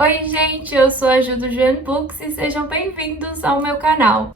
Oi gente, eu sou a Ju do Juan Books e sejam bem-vindos ao meu canal.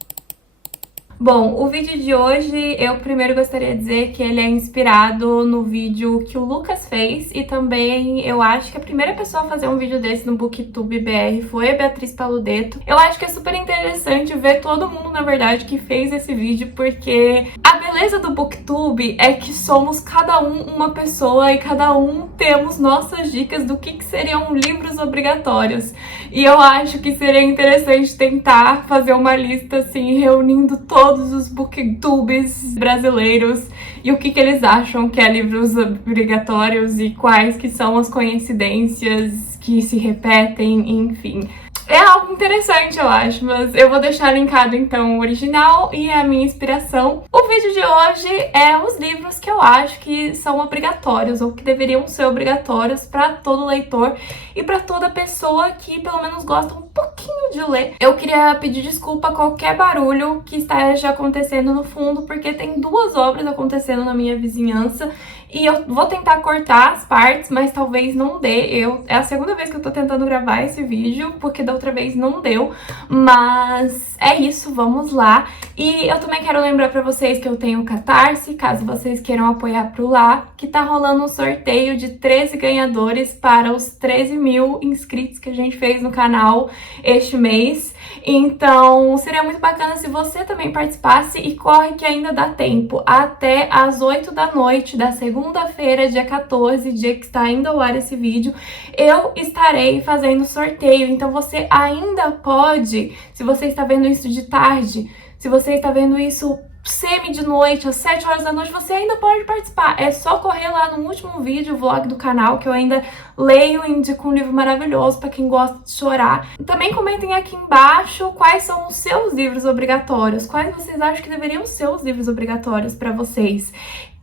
Bom, o vídeo de hoje eu primeiro gostaria de dizer que ele é inspirado no vídeo que o Lucas fez e também eu acho que a primeira pessoa a fazer um vídeo desse no Booktube BR foi a Beatriz Paludeto. Eu acho que é super interessante ver todo mundo, na verdade, que fez esse vídeo, porque a beleza do Booktube é que somos cada um uma pessoa e cada um temos nossas dicas do que seriam livros obrigatórios. E eu acho que seria interessante tentar fazer uma lista assim, reunindo todos os booktubes brasileiros e o que eles acham que é livros obrigatórios e quais que são as coincidências que se repetem, enfim. É algo interessante, eu acho, mas eu vou deixar linkado então o original e a minha inspiração. O vídeo de hoje é os livros que eu acho que são obrigatórios ou que deveriam ser obrigatórios para todo leitor e para toda pessoa que pelo menos gosta um pouquinho de ler. Eu queria pedir desculpa a qualquer barulho que esteja acontecendo no fundo, porque tem duas obras acontecendo na minha vizinhança e eu vou tentar cortar as partes, mas talvez não dê. É a segunda vez que eu tô tentando gravar esse vídeo, porque da outra vez não deu. Mas é isso, vamos lá. E eu também quero lembrar pra vocês que eu tenho o Catarse, caso vocês queiram apoiar pro lá, que tá rolando um sorteio de 13 ganhadores para os 13 mil inscritos que a gente fez no canal este mês. Então, seria muito bacana se você também participasse e corre que ainda dá tempo. Até às 8 da noite da segunda-feira, dia 14, dia que está ainda ao ar esse vídeo, eu estarei fazendo sorteio. Então, você ainda pode, se você está vendo isso de tarde, se você está vendo isso semi de noite, às 7 horas da noite, você ainda pode participar. É só correr lá no último vídeo, vlog do canal, que eu ainda leio e indico um livro maravilhoso para quem gosta de chorar. Também comentem aqui embaixo quais são os seus livros obrigatórios, quais vocês acham que deveriam ser os livros obrigatórios para vocês.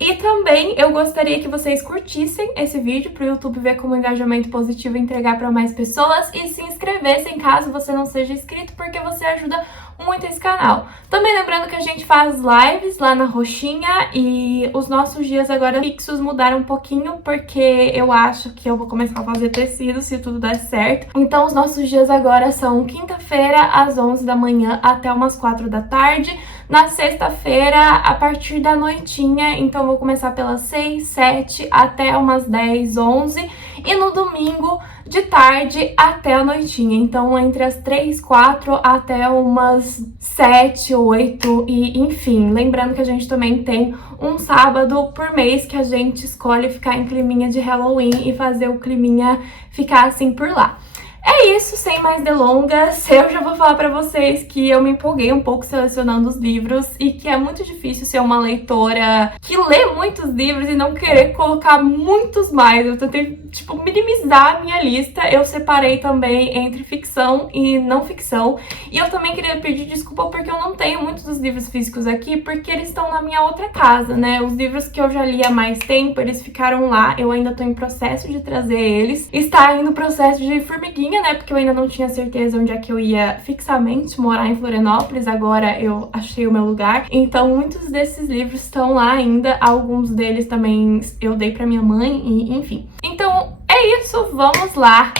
E também eu gostaria que vocês curtissem esse vídeo para o YouTube ver como engajamento positivo e entregar para mais pessoas e se inscrevessem caso você não seja inscrito, porque você ajuda muito esse canal. Também lembrando que a gente faz lives lá na roxinha e os nossos dias agora fixos mudaram um pouquinho, porque eu acho que eu vou começar a fazer tecido se tudo der certo. Então os nossos dias agora são quinta-feira às 11 da manhã até umas 4 da tarde. Na sexta-feira, a partir da noitinha, então eu vou começar pelas 6, 7 até umas 10, 11. E no domingo, de tarde até a noitinha. Então, entre as 3, 4 até umas 7, 8 e enfim. Lembrando que a gente também tem um sábado por mês que a gente escolhe ficar em climinha de Halloween e fazer o climinha ficar assim por lá. É isso, sem mais delongas, eu já vou falar pra vocês que eu me empolguei um pouco selecionando os livros e que é muito difícil ser uma leitora que lê muitos livros e não querer colocar muitos mais. Eu tentei, tipo, minimizar a minha lista. Eu separei também entre ficção e não ficção. E eu também queria pedir desculpa porque eu não tenho muitos dos livros físicos aqui, porque eles estão na minha outra casa, né? Os livros que eu já li há mais tempo, eles ficaram lá. Eu ainda tô em processo de trazer eles. Está aí no processo de formiguinha, né? Porque eu ainda não tinha certeza onde é que eu ia fixamente morar em Florianópolis. Agora eu achei o meu lugar. Então muitos desses livros estão lá ainda. Alguns deles também eu dei pra minha mãe e enfim. Então é isso, vamos lá.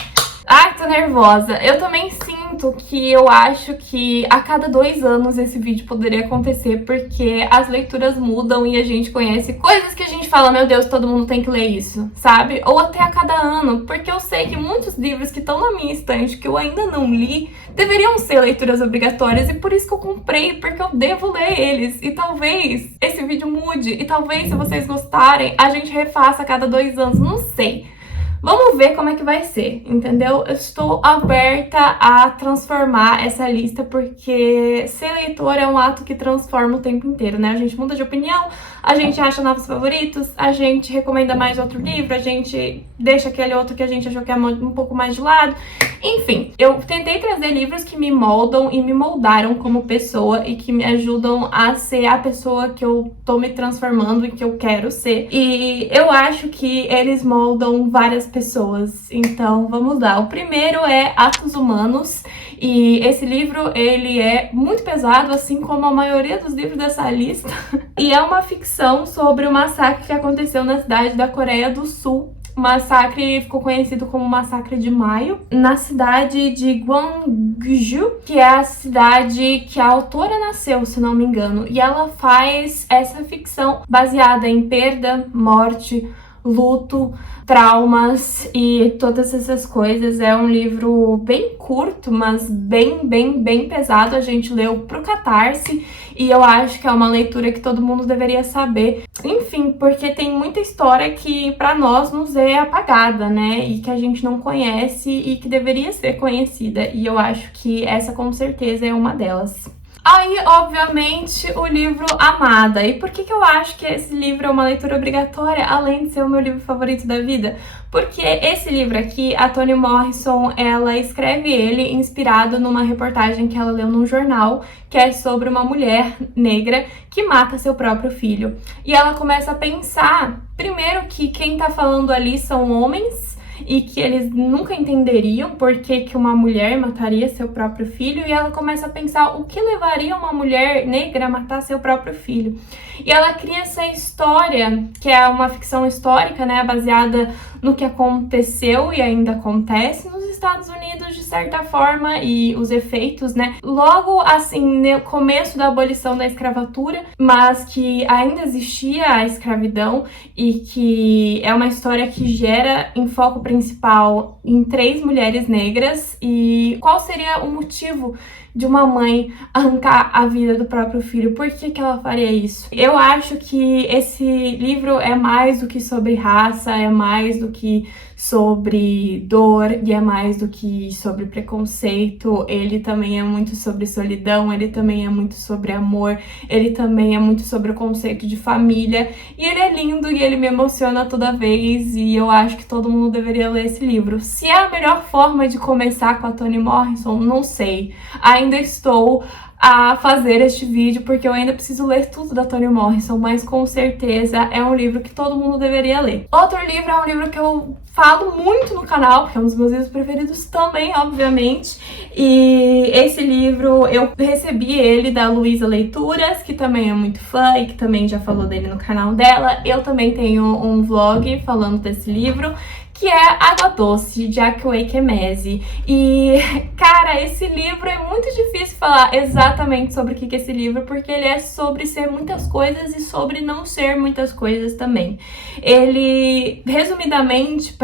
Ai, tô nervosa. Eu também sinto que eu acho que a cada 2 anos esse vídeo poderia acontecer, porque as leituras mudam e a gente conhece coisas que a gente fala, meu Deus, todo mundo tem que ler isso, sabe? Ou até a cada ano, porque eu sei que muitos livros que estão na minha estante, que eu ainda não li, deveriam ser leituras obrigatórias e por isso que eu comprei, porque eu devo ler eles. E talvez esse vídeo mude, e talvez se vocês gostarem, a gente refaça a cada 2 anos, não sei. Vamos ver como é que vai ser, entendeu? Eu estou aberta a transformar essa lista, porque ser leitor é um ato que transforma o tempo inteiro, né? A gente muda de opinião, a gente acha novos favoritos, a gente recomenda mais outro livro, a gente deixa aquele outro que a gente achou que é um pouco mais de lado. Enfim, eu tentei trazer livros que me moldam e me moldaram como pessoa e que me ajudam a ser a pessoa que eu tô me transformando e que eu quero ser. E eu acho que eles moldam várias pessoas. Então, vamos lá. O primeiro é Atos Humanos. E esse livro, ele é muito pesado, assim como a maioria dos livros dessa lista. E é uma ficção sobre o massacre que aconteceu na cidade da Coreia do Sul O massacre ficou conhecido como Massacre de Maio, na cidade de Gwangju, que é a cidade que a autora nasceu, se não me engano. E ela faz essa ficção baseada em perda, morte, luto, traumas e todas essas coisas. É um livro bem curto, mas bem pesado. A gente leu pro Catarse e eu acho que é uma leitura que todo mundo deveria saber. Enfim, porque tem muita história que pra nós nos é apagada, né? E que a gente não conhece e que deveria ser conhecida. E eu acho que essa com certeza é uma delas. Aí, obviamente, o livro Amada. E por que eu acho que esse livro é uma leitura obrigatória, além de ser o meu livro favorito da vida? Porque esse livro aqui, a Toni Morrison, ela escreve ele inspirado numa reportagem que ela leu num jornal, que é sobre uma mulher negra que mata seu próprio filho. E ela começa a pensar, primeiro, que quem tá falando ali são homens, e que eles nunca entenderiam por que uma mulher mataria seu próprio filho, e ela começa a pensar o que levaria uma mulher negra a matar seu próprio filho. E ela cria essa história, que é uma ficção histórica, né, baseada no que aconteceu e ainda acontece nos Estados Unidos, de certa forma, e os efeitos, né, logo assim, no começo da abolição da escravatura, mas que ainda existia a escravidão, e que é uma história que gera em foco principal em 3 mulheres negras. E qual seria o motivo de uma mãe arrancar a vida do próprio filho? Por que ela faria isso? Eu acho que esse livro é mais do que sobre raça, é mais do que sobre dor, e é mais do que sobre preconceito. Ele também é muito sobre solidão, ele também é muito sobre amor, ele também é muito sobre o conceito de família, e ele é lindo e ele me emociona toda vez, e eu acho que todo mundo deveria ler esse livro. Se é a melhor forma de começar com a Toni Morrison, não sei. Ainda estou a fazer este vídeo, porque eu ainda preciso ler tudo da Toni Morrison, mas com certeza é um livro que todo mundo deveria ler. Outro livro é um livro que eu falo muito no canal, porque é um dos meus livros preferidos também, obviamente, e esse livro eu recebi ele da Luísa Leituras, que também é muito fã e que também já falou dele no canal dela. Eu também tenho um vlog falando desse livro, que é Água Doce, de Akwaeke Emezi. E, cara, esse livro é muito difícil falar exatamente sobre o que é esse livro, porque ele é sobre ser muitas coisas e sobre não ser muitas coisas também. Ele, resumidamente,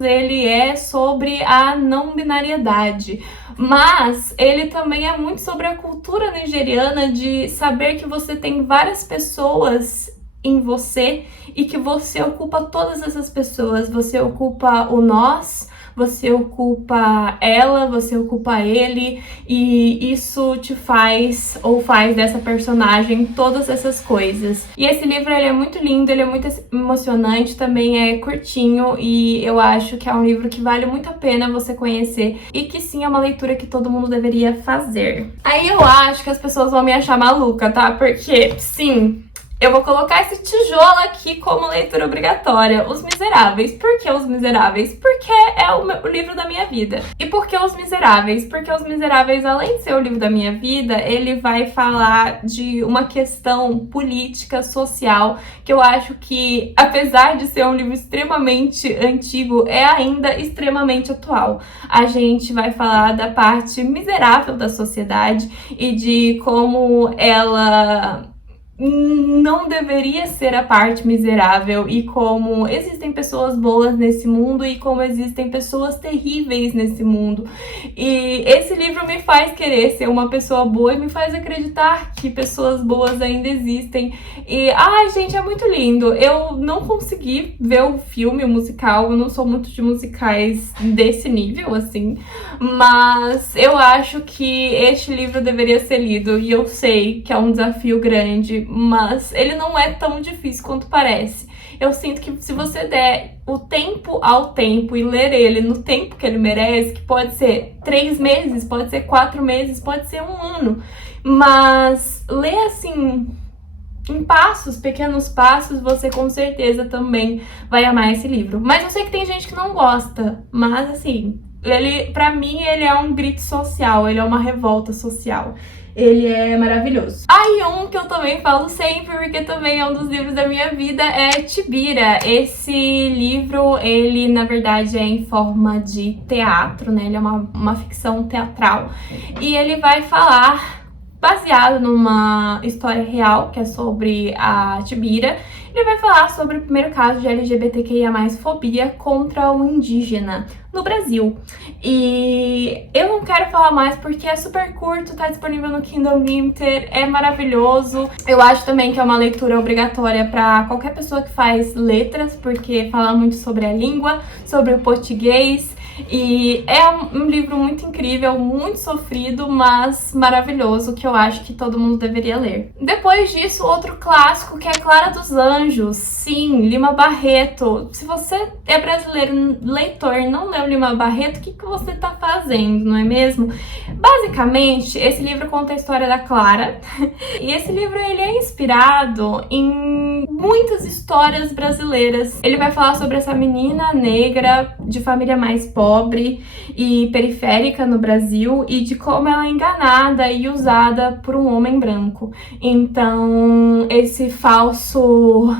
ele é sobre a não binariedade. Mas ele também é muito sobre a cultura nigeriana de saber que você tem várias pessoas em você e que você ocupa todas essas pessoas. Você ocupa o nós, você ocupa ela, você ocupa ele, e isso te faz, ou faz dessa personagem, todas essas coisas. E esse livro, ele é muito lindo, ele é muito emocionante, também é curtinho, e eu acho que é um livro que vale muito a pena você conhecer, e que sim, é uma leitura que todo mundo deveria fazer. Aí eu acho que as pessoas vão me achar maluca, tá? Porque, sim, eu vou colocar esse tijolo aqui como leitura obrigatória. Os Miseráveis. Por que Os Miseráveis? Porque é o livro da minha vida. E por que Os Miseráveis? Porque Os Miseráveis, além de ser o livro da minha vida, ele vai falar de uma questão política, social, que eu acho que, apesar de ser um livro extremamente antigo, é ainda extremamente atual. A gente vai falar da parte miserável da sociedade e de como ela não deveria ser a parte miserável, e como existem pessoas boas nesse mundo e como existem pessoas terríveis nesse mundo. E esse livro me faz querer ser uma pessoa boa e me faz acreditar que pessoas boas ainda existem. E, ai, gente, é muito lindo. Eu não consegui ver o filme, o musical, eu não sou muito de musicais desse nível, assim, mas eu acho que este livro deveria ser lido, e eu sei que é um desafio grande, mas ele não é tão difícil quanto parece. Eu sinto que se você der o tempo ao tempo e ler ele no tempo que ele merece, que pode ser 3 meses, pode ser 4 meses, pode ser 1 ano, mas ler assim, em passos, pequenos passos, você com certeza também vai amar esse livro. Mas eu sei que tem gente que não gosta, mas assim, ele, pra mim, ele é um grito social, ele é uma revolta social. Ele é maravilhoso. Aí um que eu também falo sempre, porque também é um dos livros da minha vida, é Tibira. Esse livro, ele na verdade é em forma de teatro, né? Ele é uma ficção teatral. E ele vai falar, baseado numa história real, que é sobre a Tibira. Ele vai falar sobre o primeiro caso de LGBTQIA+, fobia contra o indígena no Brasil. E eu não quero falar mais porque é super curto, tá disponível no Kindle Unlimited, é maravilhoso. Eu acho também que é uma leitura obrigatória para qualquer pessoa que faz letras, porque fala muito sobre a língua, sobre o português. E é um livro muito incrível, muito sofrido, mas maravilhoso, que eu acho que todo mundo deveria ler. Depois disso, outro clássico, que é Clara dos Anjos. Sim, Lima Barreto. Se você é brasileiro leitor e não leu Lima Barreto, o que você tá fazendo, não é mesmo? Basicamente, esse livro conta a história da Clara. E esse livro, ele é inspirado em muitas histórias brasileiras. Ele vai falar sobre essa menina negra de família mais pobre e periférica no Brasil e de como ela é enganada e usada por um homem branco. Então, esse falso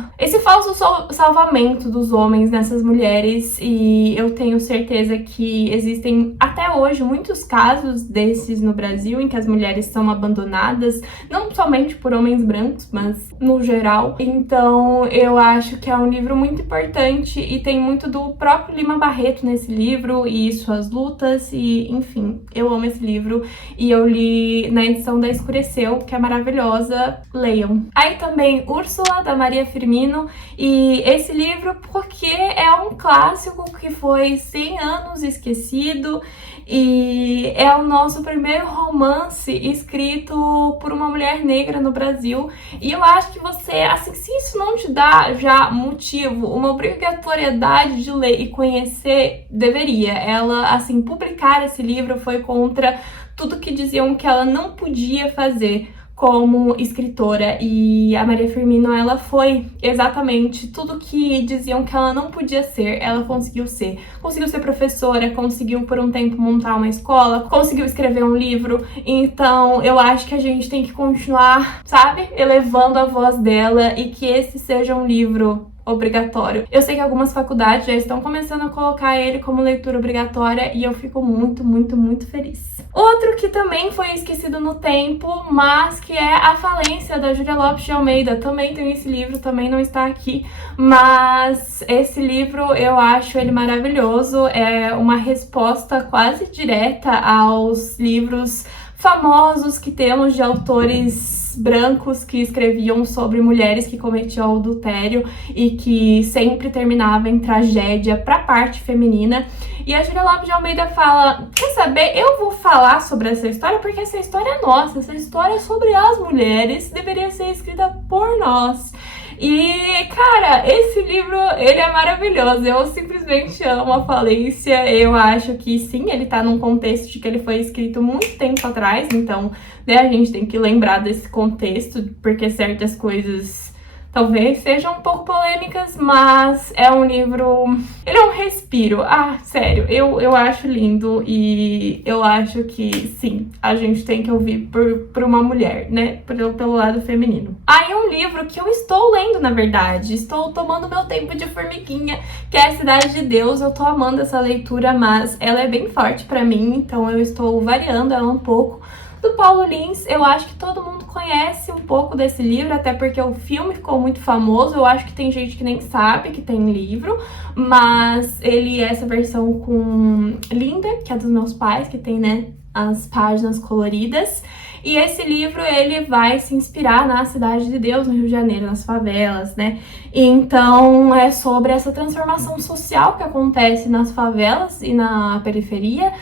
salvamento dos homens nessas mulheres, e eu tenho certeza que existem até hoje muitos casos desses no Brasil em que as mulheres são abandonadas, não somente por homens brancos, mas no geral. Então, eu acho que é um livro muito importante e tem muito do próprio Lima Barreto nesse livro e suas lutas e, enfim, eu amo esse livro e eu li na edição da Escureceu, que é maravilhosa, leiam. Aí também Úrsula, da Maria Firmino, e esse livro porque é um clássico que foi 100 anos esquecido e é o nosso primeiro romance escrito por uma mulher negra no Brasil. E eu acho que você, assim, se isso não te dá já motivo, uma obrigatoriedade de ler e conhecer, deveria. Ela, assim, publicar esse livro foi contra tudo que diziam que ela não podia fazer como escritora, e a Maria Firmino, ela foi exatamente tudo que diziam que ela não podia ser, ela conseguiu ser. Conseguiu ser professora, conseguiu por um tempo montar uma escola, conseguiu escrever um livro. Então eu acho que a gente tem que continuar, sabe, elevando a voz dela e que esse seja um livro obrigatório. Eu sei que algumas faculdades já estão começando a colocar ele como leitura obrigatória e eu fico muito, muito, muito feliz. Outro que também foi esquecido no tempo, mas que é A Falência, da Júlia Lopes de Almeida. Também tem esse livro, também não está aqui, mas esse livro eu acho ele maravilhoso. É uma resposta quase direta aos livros famosos que temos de autores brancos que escreviam sobre mulheres que cometiam adultério e que sempre terminava em tragédia para a parte feminina. E a Júlia Lopes de Almeida fala, quer saber, eu vou falar sobre essa história porque essa história é nossa, essa história é sobre as mulheres, deveria ser escrita por nós. E, cara, esse livro, ele é maravilhoso. Eu simplesmente amo A Falência. Eu acho que, sim, ele tá num contexto de que ele foi escrito muito tempo atrás. Então, né, a gente tem que lembrar desse contexto, porque certas coisas talvez sejam um pouco polêmicas, mas é um livro... Ele é um respiro. Ah, sério, eu acho lindo e eu acho que, sim, a gente tem que ouvir por uma mulher, né? Pelo lado feminino. Aí um livro que eu estou lendo, na verdade, estou tomando meu tempo de formiguinha, que é A Cidade de Deus. Eu tô amando essa leitura, mas ela é bem forte pra mim, então eu estou variando ela um pouco. Do Paulo Lins, eu acho que todo mundo conhece um pouco desse livro, até porque o filme ficou muito famoso. Eu acho que tem gente que nem sabe que tem livro, mas ele é essa versão com Linda, que é dos meus pais, que tem, né, as páginas coloridas. E esse livro, ele vai se inspirar na Cidade de Deus, no Rio de Janeiro, nas favelas, né? Então, é sobre essa transformação social que acontece nas favelas e na periferia.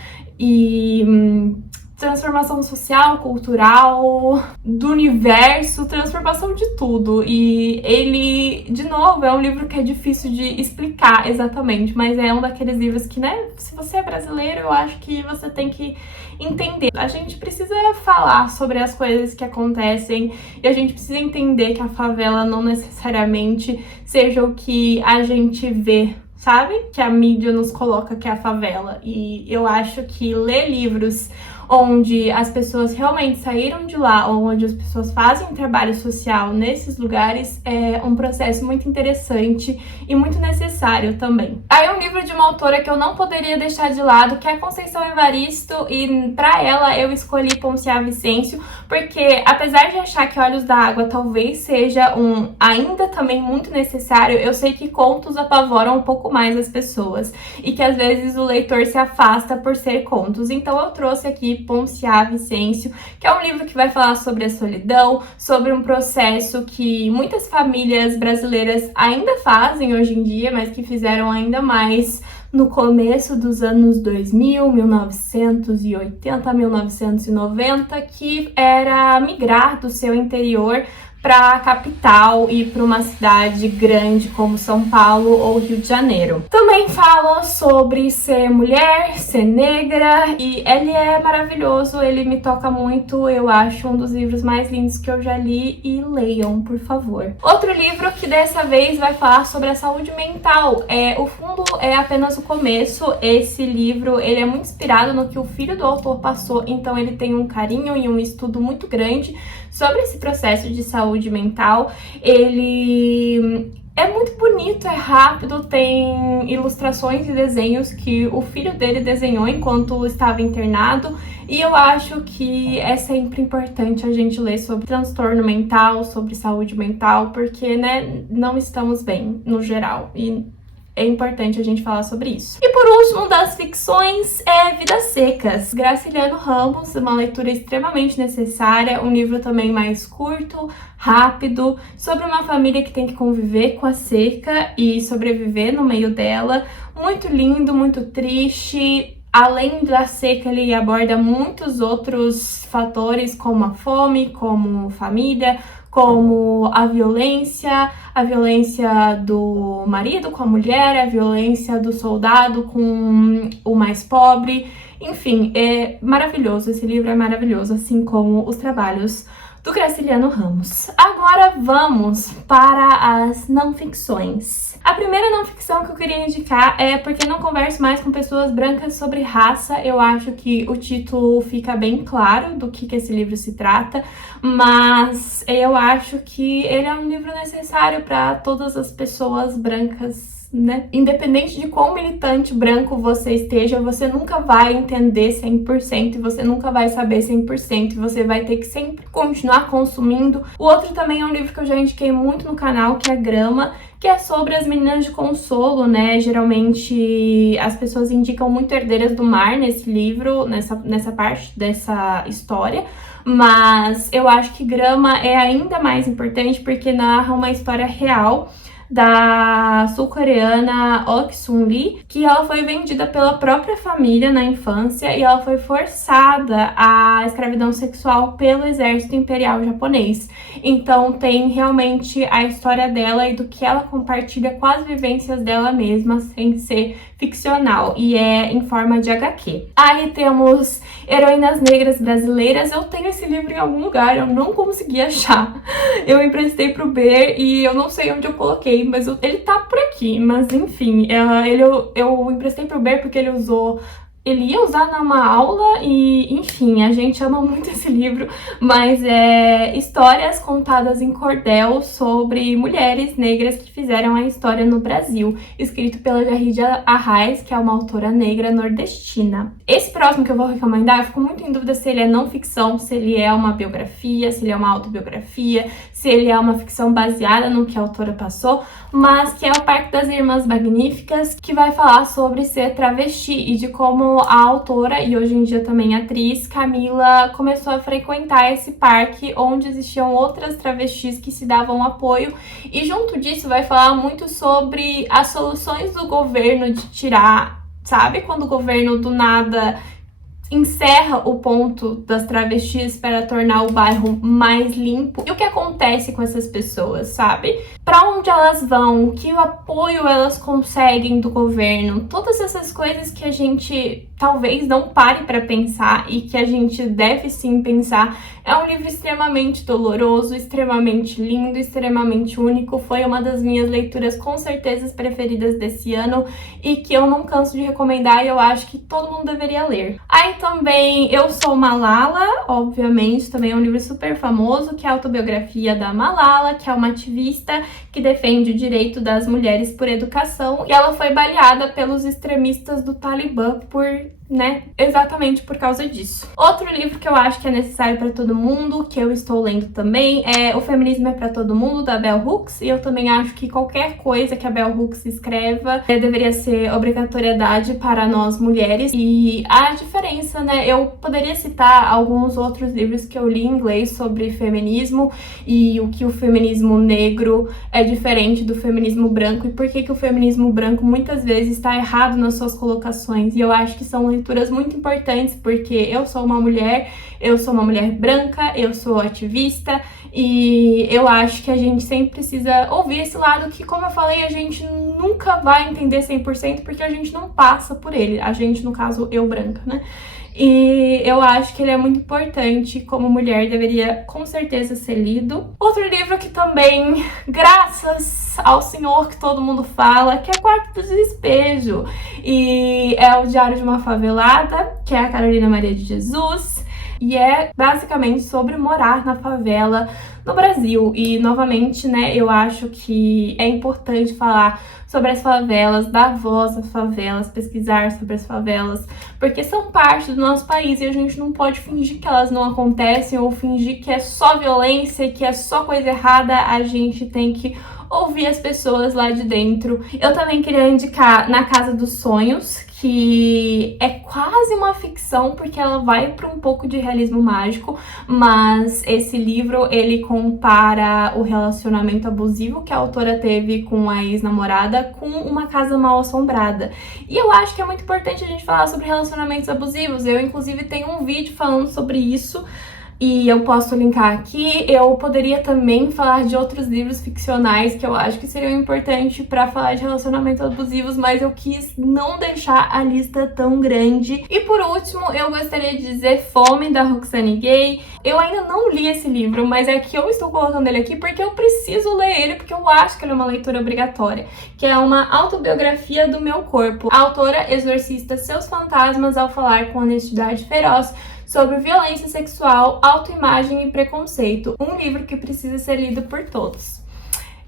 E... transformação social, cultural, do universo, transformação de tudo. E ele, de novo, é um livro que é difícil de explicar exatamente, mas é um daqueles livros que, né, se você é brasileiro, eu acho que você tem que entender. A gente precisa falar sobre as coisas que acontecem e a gente precisa entender que a favela não necessariamente seja o que a gente vê, sabe? Que a mídia nos coloca que é a favela. E eu acho que ler livros onde as pessoas realmente saíram de lá, ou onde as pessoas fazem trabalho social nesses lugares, é um processo muito interessante e muito necessário também. Aí um livro de uma autora que eu não poderia deixar de lado, que é a Conceição Evaristo, e para ela eu escolhi Ponciá Vicêncio, porque apesar de achar que Olhos da Água talvez seja ainda também muito necessário, eu sei que contos apavoram um pouco mais as pessoas e que às vezes o leitor se afasta por ser contos. Então eu trouxe aqui Ponciá Vicêncio, que é um livro que vai falar sobre a solidão, sobre um processo que muitas famílias brasileiras ainda fazem hoje em dia, mas que fizeram ainda mais no começo dos anos 2000, 1980, 1990, que era migrar do seu interior para a capital e para uma cidade grande como São Paulo ou Rio de Janeiro. Também fala sobre ser mulher, ser negra, e ele é maravilhoso, ele me toca muito, eu acho um dos livros mais lindos que eu já li, e leiam, por favor. Outro livro que dessa vez vai falar sobre a saúde mental, O Fundo é Apenas o Começo. Esse livro, ele é muito inspirado no que o filho do autor passou, então ele tem um carinho e um estudo muito grande sobre esse processo de saúde mental. Ele é muito bonito, é rápido, tem ilustrações e desenhos que o filho dele desenhou enquanto estava internado, e eu acho que é sempre importante a gente ler sobre transtorno mental, sobre saúde mental, porque, né, não estamos bem no geral, e é importante a gente falar sobre isso. E por último, das ficções, Vidas Secas, Graciliano Ramos, uma leitura extremamente necessária, um livro também mais curto, rápido, sobre uma família que tem que conviver com a seca e sobreviver no meio dela. Muito lindo, muito triste. Além da seca, ele aborda muitos outros fatores, como a fome, como família, como a violência do marido com a mulher, a violência do soldado com o mais pobre. Enfim, é maravilhoso, esse livro é maravilhoso, assim como os trabalhos do Graciliano Ramos. Agora vamos para as não ficções. A primeira não ficção que eu queria indicar é Porque Não Converso Mais com Pessoas Brancas sobre Raça. Eu acho que o título fica bem claro do que esse livro se trata, mas eu acho que ele é um livro necessário para todas as pessoas brancas, né? Independente de quão militante branco você esteja, você nunca vai entender 100% e você nunca vai saber 100% e você vai ter que sempre continuar consumindo. O outro também é um livro que eu já indiquei muito no canal, que é Grama, que é sobre as meninas de consolo, né? Geralmente as pessoas indicam muito Herdeiras do Mar nesse livro, nessa parte dessa história, mas eu acho que Grama é ainda mais importante porque narra uma história real da sul-coreana Oh Sun-lee, que ela foi vendida pela própria família na infância e ela foi forçada à escravidão sexual pelo exército imperial japonês. Então tem realmente a história dela e do que ela compartilha com as vivências dela mesma, sem ser ficcional, e é em forma de HQ. Aí temos Heroínas Negras Brasileiras. Eu tenho esse livro em algum lugar, eu não consegui achar. Eu emprestei pro Ber e eu não sei onde eu coloquei, mas ele tá por aqui. Mas enfim, eu emprestei pro Ber porque ele ia usar numa aula e, enfim, a gente ama muito esse livro, mas é histórias contadas em cordel sobre mulheres negras que fizeram a história no Brasil, escrito pela Jarridia Arraes, que é uma autora negra nordestina. Esse próximo que eu vou recomendar, eu fico muito em dúvida se ele é não ficção, se ele é uma biografia, se ele é uma autobiografia, se ele é uma ficção baseada no que a autora passou, mas que é o Parque das Irmãs Magníficas, que vai falar sobre ser travesti e de como a autora, e hoje em dia também atriz, Camila, começou a frequentar esse parque onde existiam outras travestis que se davam apoio, e junto disso vai falar muito sobre as soluções do governo de tirar, sabe, quando o governo do nada encerra o ponto das travestis para tornar o bairro mais limpo. E o que acontece com essas pessoas, sabe? Para onde elas vão? Que apoio elas conseguem do governo? Todas essas coisas que a gente talvez não pare para pensar e que a gente deve sim pensar. É um livro extremamente doloroso, extremamente lindo, extremamente único. Foi uma das minhas leituras com certeza preferidas desse ano e que eu não canso de recomendar e eu acho que todo mundo deveria ler. Aí também Eu Sou Malala, obviamente, também é um livro super famoso, que é a autobiografia da Malala, que é uma ativista que defende o direito das mulheres por educação, e ela foi baleada pelos extremistas do Talibã exatamente por causa disso. Outro livro que eu acho que é necessário para todo mundo, que eu estou lendo também, é O Feminismo é para Todo Mundo, da Bell Hooks, e eu também acho que qualquer coisa que a Bell Hooks escreva deveria ser obrigatoriedade para nós mulheres. E a diferença, eu poderia citar alguns outros livros que eu li em inglês sobre feminismo e o que o feminismo negro é diferente do feminismo branco e por que o feminismo branco muitas vezes está errado nas suas colocações. E eu acho que são leituras muito importantes, porque eu sou uma mulher branca, eu sou ativista, e eu acho que a gente sempre precisa ouvir esse lado que, como eu falei, a gente nunca vai entender 100%, porque a gente não passa por ele. A gente, no caso, eu branca, E eu acho que ele é muito importante, como mulher, deveria com certeza ser lido. Outro livro que também, graças ao senhor que todo mundo fala, que é Quarto do Despejo, e é o Diário de uma Favelada, que é a Carolina Maria de Jesus, e é basicamente sobre morar na favela no Brasil. E, novamente, eu acho que é importante falar sobre as favelas, dar voz às favelas, pesquisar sobre as favelas, porque são parte do nosso país e a gente não pode fingir que elas não acontecem ou fingir que é só violência e que é só coisa errada. A gente tem que ouvir as pessoas lá de dentro. Eu também queria indicar Na Casa dos Sonhos, que é quase uma ficção, porque ela vai para um pouco de realismo mágico, mas esse livro, ele compara o relacionamento abusivo que a autora teve com a ex-namorada com uma casa mal assombrada. E eu acho que é muito importante a gente falar sobre relacionamentos abusivos. Eu, inclusive, tenho um vídeo falando sobre isso, e eu posso linkar aqui. Eu poderia também falar de outros livros ficcionais que eu acho que seriam importantes para falar de relacionamentos abusivos, mas eu quis não deixar a lista tão grande. E por último, eu gostaria de dizer Fome, da Roxane Gay. Eu ainda não li esse livro, mas é que eu estou colocando ele aqui porque eu preciso ler ele, porque eu acho que ele é uma leitura obrigatória, que é uma autobiografia do meu corpo. A autora exorcista seus fantasmas ao falar com honestidade feroz sobre violência sexual, autoimagem e preconceito. Um livro que precisa ser lido por todos.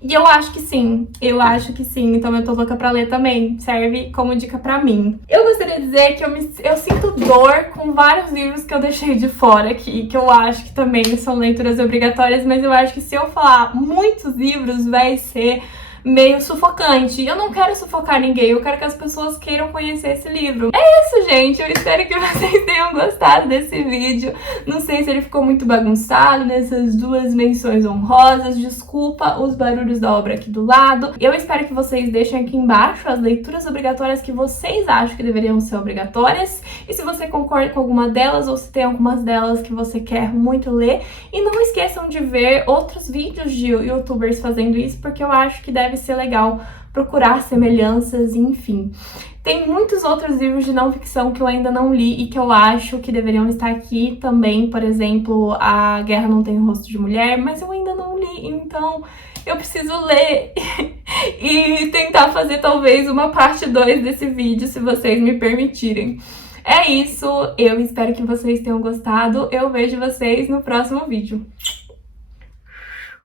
E eu acho que sim, então eu tô louca pra ler também, serve como dica pra mim. Eu gostaria de dizer que eu sinto dor com vários livros que eu deixei de fora aqui, que eu acho que também são leituras obrigatórias, mas eu acho que se eu falar muitos livros vai ser meio sufocante. Eu não quero sufocar ninguém, eu quero que as pessoas queiram conhecer esse livro. É isso, gente, eu espero que vocês tenham gostado desse vídeo. Não sei se ele ficou muito bagunçado nessas duas menções honrosas, desculpa os barulhos da obra aqui do lado. Eu espero que vocês deixem aqui embaixo as leituras obrigatórias que vocês acham que deveriam ser obrigatórias, e se você concorda com alguma delas ou se tem algumas delas que você quer muito ler. E não esqueçam de ver outros vídeos de youtubers fazendo isso, porque eu acho que deve ser legal procurar semelhanças, enfim. Tem muitos outros livros de não ficção que eu ainda não li e que eu acho que deveriam estar aqui também. Por exemplo, A Guerra Não Tem Rosto de Mulher, mas eu ainda não li, então eu preciso ler e tentar fazer talvez uma parte 2 desse vídeo, se vocês me permitirem. É isso, eu espero que vocês tenham gostado. Eu vejo vocês no próximo vídeo.